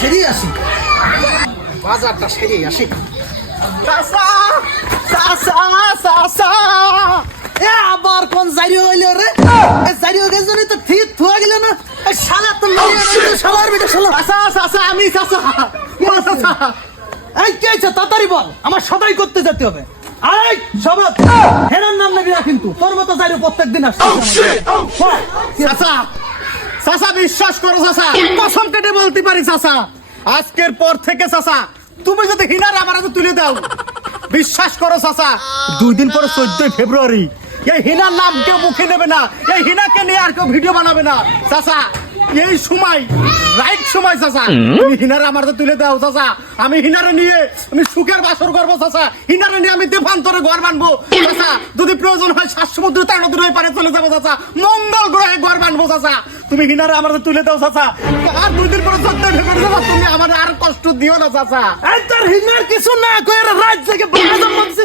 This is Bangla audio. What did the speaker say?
সেরিয়ে আসি, বাজারটা সেরিয়ে আসি। চাচা চাচা চাচা, এ আবার কোন জারি হইল রে? এই জারি হয়ে গেছে তো ঠিক থুয়া গেল না। এই শালা তো সবার ভিতরে শালা। চাচা চাচা, আমি চাচা। চাচা এই কে আছে? তাড়াতাড়ি বল, আমার সদাই করতে যেতে হবে। এই সবত হেনার নাম নেবি না কিন্তু, তোর মতো জারি প্রত্যেকদিন আসছে। চাচা চাচা, বিশ্বাস করো চাচা, কসম কেটে বলতে পারি চাচা, আজকের পর থেকে চাচা তুমি যদি হিনার আমার হাতে তুলে দাও, বিশ্বাস করো চাচা, 2 দিন পরে 14 ফেব্রুয়ারি এই হিনার নাম কেউ মুখে নেবে না, এই হিনাকে নিয়ে আর কেউ ভিডিও বানাবে না চাচা। এই সময় রাইট সময় চাচা, তুমি হিনারে আমার হাতে তুলে দাও চাচা। আমি হিনারে নিয়ে আমি সুখের বাসর করবো চাচা, হিনারে নিয়ে আমি দেবান্তরে ঘর বানবো চাচা। যদি প্রয়োজন হয় 7 সমুদ্র 3 নদীর পারে চলে যাবো চাচা, মঙ্গল গ্রহে ঘর বানবো চাচা। তুমি হিনারে আমার হাতে তুলে দাও চাচা, আর 2 দিন পরে 14 ফেব্রুয়ারি তুমি আমার আর কষ্ট দিও না চাচা। এই তোর হিনার কিছু না কইরা রাত থেকে বাজার মধ্যে